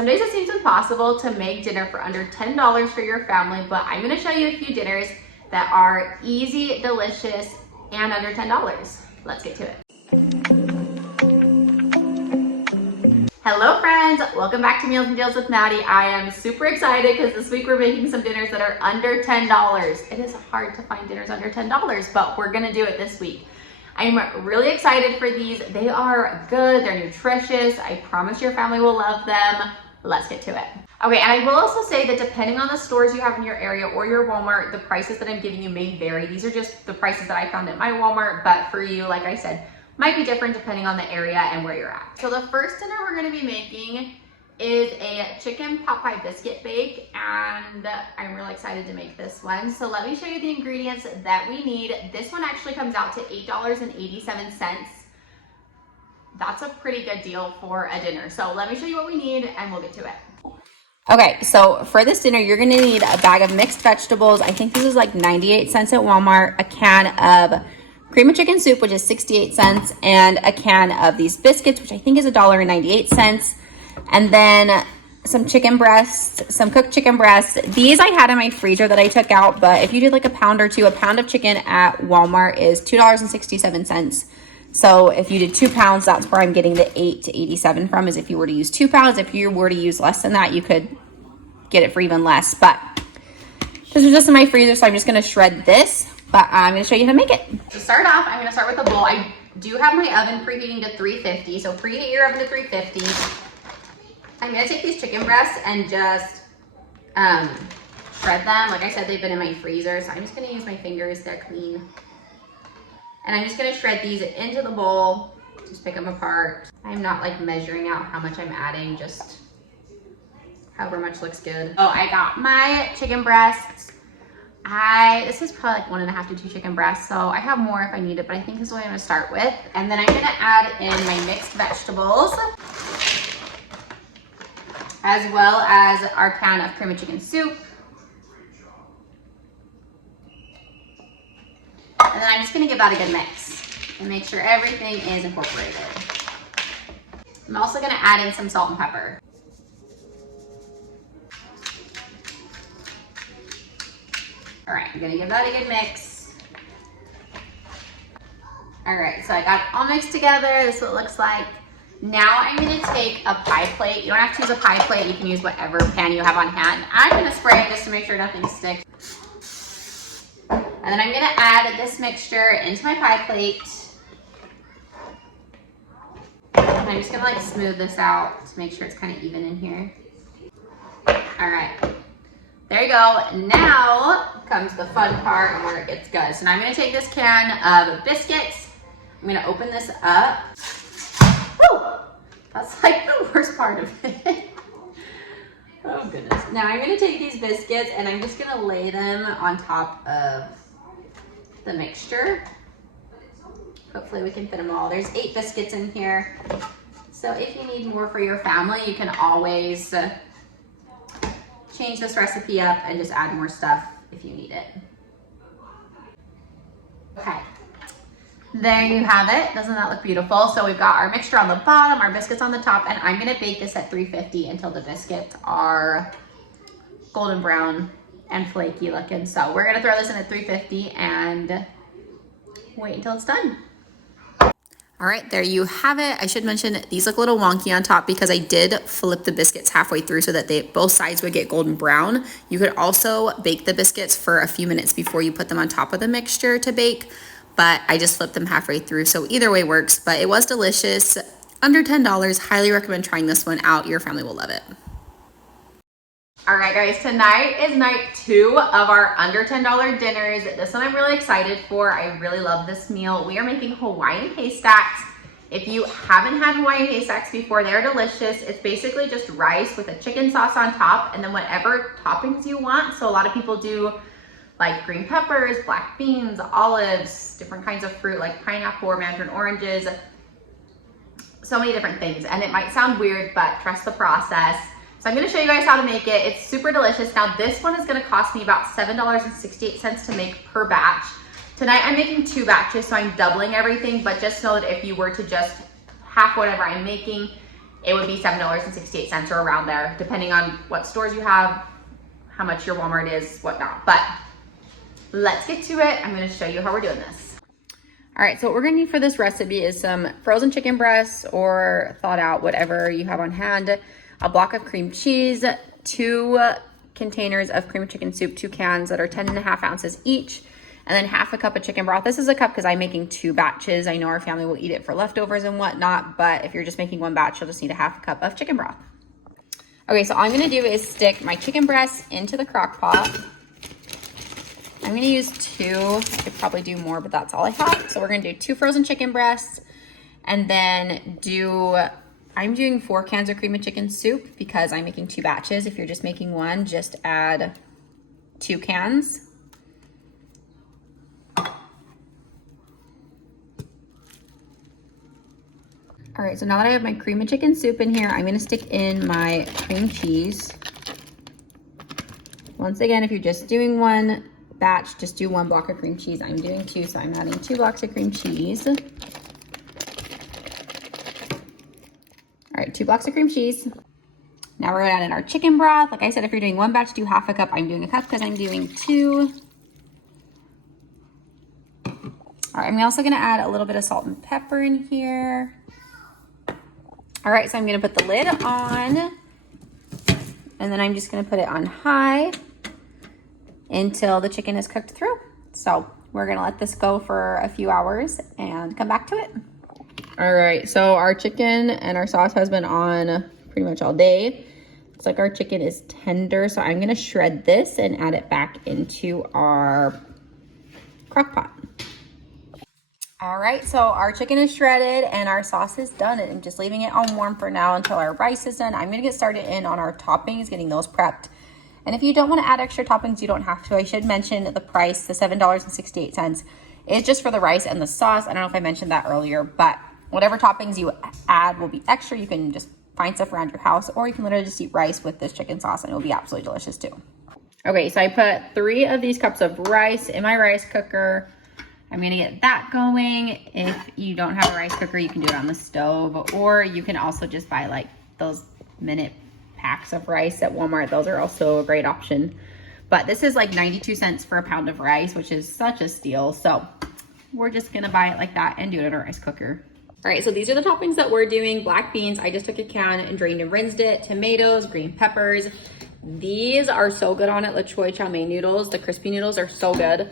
Some days it seems impossible to make dinner for under $10 for your family, but I'm gonna show you a few dinners that are easy, delicious, and under $10. Let's get to it. Hello friends, welcome back to Meals and Deals with Maddie. I am super excited because this week we're making some dinners that are under $10. It is hard to find dinners under $10, but we're gonna do it this week. I'm really excited for these. They are good, they're nutritious. I promise your family will love them. Let's get to it. Okay, and I will also say that depending on the stores you have in your area or your Walmart, the prices that I'm giving you may vary. These are just the prices that I found at my Walmart, but for you, like I said, might be different depending on the area and where you're at. So the first dinner we're gonna be making is a chicken pot pie biscuit bake, and I'm really excited to make this one. So let me show you the ingredients that we need. This one actually comes out to $8.87. That's a pretty good deal for a dinner. So let me show you what we need and we'll get to it. Okay, so for this dinner, you're gonna need a bag of mixed vegetables. I think this is like 98 cents at Walmart, a can of cream of chicken soup, which is 68 cents, and a can of these biscuits, which I think is $1.98. And then some chicken breasts, some cooked chicken breasts. These I had in my freezer that I took out, but if you did like a pound or two, a pound of chicken at Walmart is $2.67. So if you did 2 pounds, that's where I'm getting the 8 to 87 from, is if you were to use 2 pounds. If you were to use less than that, you could get it for even less. But this is just in my freezer, so I'm just gonna shred this, but I'm gonna show you how to make it. To start off, I'm gonna start with a bowl. I do have my oven preheating to 350, so preheat your oven to 350. I'm gonna take these chicken breasts and just shred them. Like I said, they've been in my freezer, so I'm just gonna use my fingers, they're clean. And I'm just gonna shred these into the bowl, just pick them apart. I'm not like measuring out how much I'm adding, just however much looks good. Oh, I got my chicken breasts. This is probably like 1.5 to 2 chicken breasts, so I have more if I need it, but I think this is what I'm gonna start with. And then I'm gonna add in my mixed vegetables, as well as our can of cream of chicken soup. And then I'm just gonna give that a good mix and make sure everything is incorporated. I'm also gonna add in some salt and pepper. All right, I'm gonna give that a good mix. All right, so I got it all mixed together. This is what it looks like. Now I'm gonna take a pie plate. You don't have to use a pie plate. You can use whatever pan you have on hand. I'm gonna spray it just to make sure nothing sticks. And then I'm gonna add this mixture into my pie plate. And I'm just gonna like smooth this out to make sure it's kind of even in here. All right, there you go. Now comes the fun part and where it gets good. So now I'm gonna take this can of biscuits. I'm gonna open this up. Woo! That's like the worst part of it. Oh goodness. Now I'm gonna take these biscuits and I'm just gonna lay them on top of the mixture. Hopefully we can fit them all. There's 8 biscuits in here. So if you need more for your family, you can always change this recipe up and just add more stuff if you need it. Okay. There you have it. Doesn't that look beautiful? So we've got our mixture on the bottom, our biscuits on the top, and I'm gonna bake this at 350 until the biscuits are golden brown and flaky looking. So we're gonna throw this in at 350 and wait until it's done. All right, there you have it. I should mention these look a little wonky on top because I did flip the biscuits halfway through so that both sides would get golden brown. You could also bake the biscuits for a few minutes before you put them on top of the mixture to bake, but I just flipped them halfway through. So either way works, but it was delicious. Under $10, highly recommend trying this one out. Your family will love it. All right guys, tonight is night 2 of our under $10 dinners. This one I'm really excited for. I really love this meal. We are making Hawaiian haystacks. If you haven't had Hawaiian haystacks before, they're delicious. It's basically just rice with a chicken sauce on top and then whatever toppings you want. So a lot of people do like green peppers, black beans, olives, different kinds of fruit like pineapple or mandarin oranges. So many different things. And it might sound weird, but trust the process. So I'm gonna show you guys how to make it. It's super delicious. Now this one is gonna cost me about $7.68 to make per batch. Tonight I'm making 2 batches, so I'm doubling everything, but just know that if you were to just half whatever I'm making, it would be $7.68 or around there, depending on what stores you have, how much your Walmart is, whatnot. But let's get to it. I'm gonna show you how we're doing this. All right, so what we're gonna need for this recipe is some frozen chicken breasts or thawed out, whatever you have on hand, a block of cream cheese, 2 containers of cream of chicken soup, 2 cans that are 10.5 ounces each, and then half a cup of chicken broth. This is a cup because I'm making 2 batches. I know our family will eat it for leftovers and whatnot, but if you're just making 1 batch, you'll just need a half a cup of chicken broth. Okay, so all I'm gonna do is stick my chicken breasts into the crock pot. I'm gonna use 2, I could probably do more, but that's all I have. So we're gonna do 2 frozen chicken breasts, and then I'm doing 4 cans of cream of chicken soup because I'm making 2 batches. If you're just making 1, just add 2 cans. All right, so now that I have my cream of chicken soup in here, I'm gonna stick in my cream cheese. Once again, if you're just doing 1 batch, just do 1 block of cream cheese. I'm doing 2, so I'm adding 2 blocks of cream cheese. All right, 2 blocks of cream cheese. Now we're gonna add in our chicken broth. Like I said, if you're doing 1 batch, do half a cup. I'm doing a cup because I'm doing 2. All right, I'm also gonna add a little bit of salt and pepper in here. All right, so I'm gonna put the lid on, and then I'm just gonna put it on high until the chicken is cooked through. So we're gonna let this go for a few hours and come back to it. All right, so our chicken and our sauce has been on pretty much all day. Looks like our chicken is tender, so I'm gonna shred this and add it back into our crock pot. All right, so our chicken is shredded and our sauce is done, and I'm just leaving it on warm for now until our rice is done. I'm gonna get started in on our toppings, getting those prepped. And if you don't wanna add extra toppings, you don't have to. I should mention the price, the $7.68 is just for the rice and the sauce. I don't know if I mentioned that earlier, but whatever toppings you add will be extra. You can just find stuff around your house, or you can literally just eat rice with this chicken sauce and it will be absolutely delicious too. Okay, so I put 3 of these cups of rice in my rice cooker. I'm gonna get that going. If you don't have a rice cooker, you can do it on the stove, or you can also just buy like those minute packs of rice at Walmart. Those are also a great option. But this is like 92 cents for a pound of rice, which is such a steal. So we're just gonna buy it like that and do it in a rice cooker. All right, so these are the toppings that we're doing. Black beans, I just took a can and drained and rinsed it. Tomatoes, green peppers. These are so good on it. La Choy chow mein noodles, the crispy noodles are so good.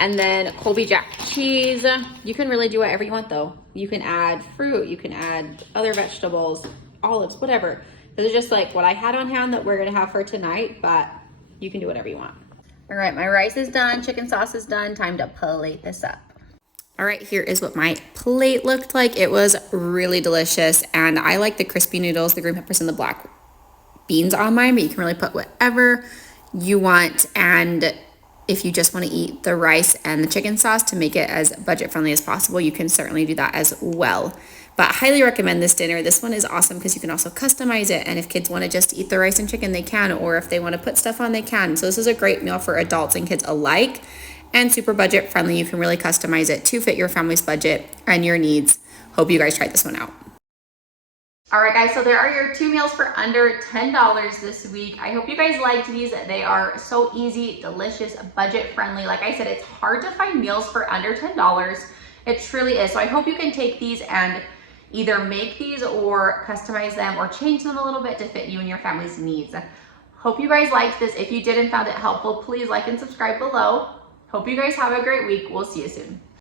And then Colby Jack cheese. You can really do whatever you want though. You can add fruit, you can add other vegetables, olives, whatever. This is just like what I had on hand that we're gonna have for tonight, but you can do whatever you want. All right, my rice is done, chicken sauce is done. Time to plate this up. All right, here is what my plate looked like. It was really delicious, and I like the crispy noodles, the green peppers, and the black beans on mine, but you can really put whatever you want. And if you just want to eat the rice and the chicken sauce to make it as budget friendly as possible, you can certainly do that as well. But highly recommend this dinner. This one is awesome because you can also customize it. And if kids want to just eat the rice and chicken, they can. Or if they want to put stuff on, they can. So this is a great meal for adults and kids alike, and super budget friendly. You can really customize it to fit your family's budget and your needs. Hope you guys tried this one out. All right, guys, so there are your 2 meals for under $10 this week. I hope you guys liked these. They are so easy, delicious, budget friendly. Like I said, it's hard to find meals for under $10. It truly is. So I hope you can take these and either make these or customize them or change them a little bit to fit you and your family's needs. Hope you guys liked this. If you did and found it helpful, please like and subscribe below. Hope you guys have a great week. We'll see you soon.